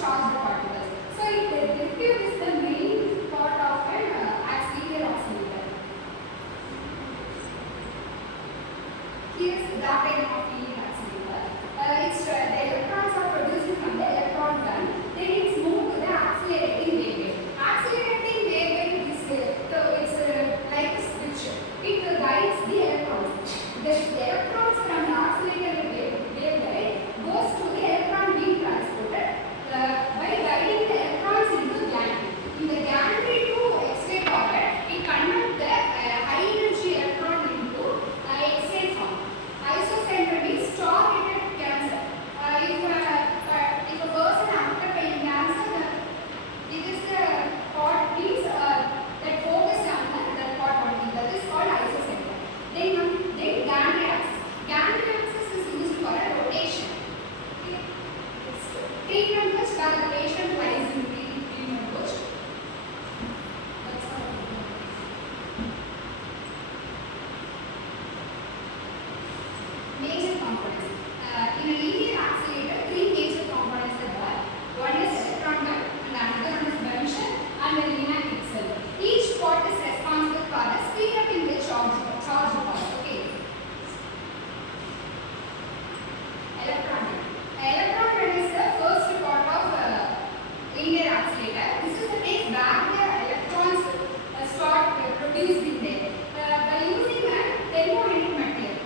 charged particles. So derivative is the main part of an linear oscillator. Here is the diagram of linear oscillator. The electrons are produced from the electron gun. Then it's moved to the accelerating waveguide. Accelerating waveguide is like a switch. It guides the electrons. The electrons from the accelerated waveguide goes to the electron being transported by guiding the electrons into gantry. In the gantry to X-ray pocket, it converts the high energy electron into X-ray form. Isocenter means targeted cancer. If a person after paying cancer, it is the part means that focus on that part only. That is called isocenter. Then gantry axis. Gantry axis is used for a rotation. Okay. Treatment bush where the patient lies in the treatment bush. That's all. Major components. In a linear accelerator, three major components are there. One is electron gun, and another one is junction, and the LINAC itself. Each part is responsible for the speed up in the charge part. Okay. Electron gun. Electron gun is the first part of linear accelerator. This is the place where the electrons start producing there. By using a thermoelectric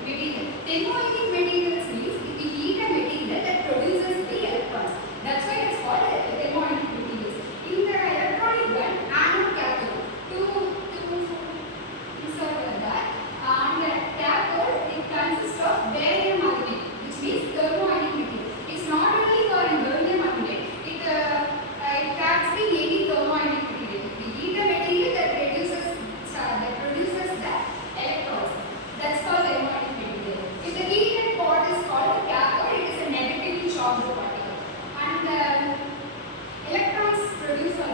material. Thermoelectric materials means we heat a material that produces the electrons. That's why it's called thermoelectric materials. In the electronic gun, anode cathode. Two insert that. And the cathode, it consists of barium magnet, which means thermoelectric material. It's not only for a barium magnet. It can be any thermoelectric material. We heat a material that produces the electrons. That's called thermoelectric material. If the heated part is called the cathode, it is a negatively charged particle. And electrons produce the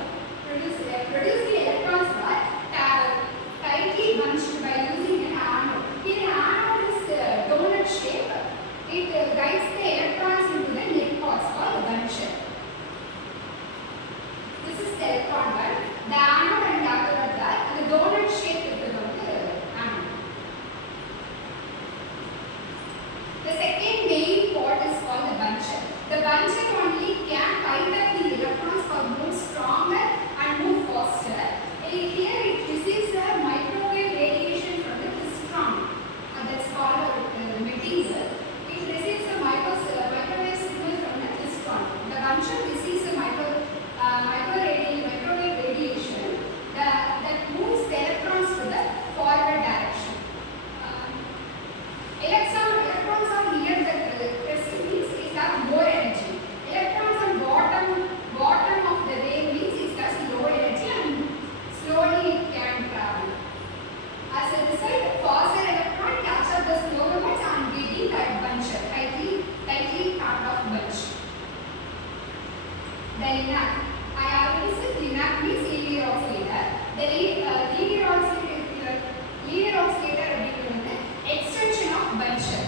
electrons are tightly bunched by using an anode. Here anode is donut shape. It guides the electrons into the net parts called buncher. This is the electron gun. The anode and cathode are there. The donut shape is the anode. The second main part is called the buncher. The buncher only can guide up the electrons for move stronger and move faster. Here it receives a microwave radiation from the crystalline. That's called the material. It receives a microwave signal from the crystalline. The buncher receives a microwave radiation that moves the electrons to the forward direction. Electrons are near the crystal means it has more energy. Electrons on bottom of the wave means it has low energy and slowly it can travel. As a result, faster electron catch up the slower ones and getting that buncher, tightly part of bunch. The LINAC. I already said LINAC means linear oscillator. The linear oscillator extension of buncher.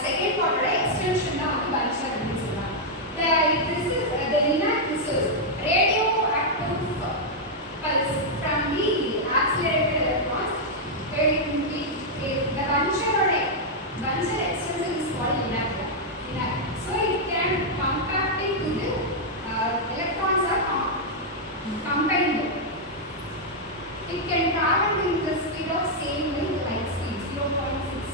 Second part extension of buncher. This is the LINAC receives radioactive pulse from the accelerated electrons. The buncher extension is called LINAC. So it can compact it to the electrons are combined. It can travel in the speed of same way the light speed 0.6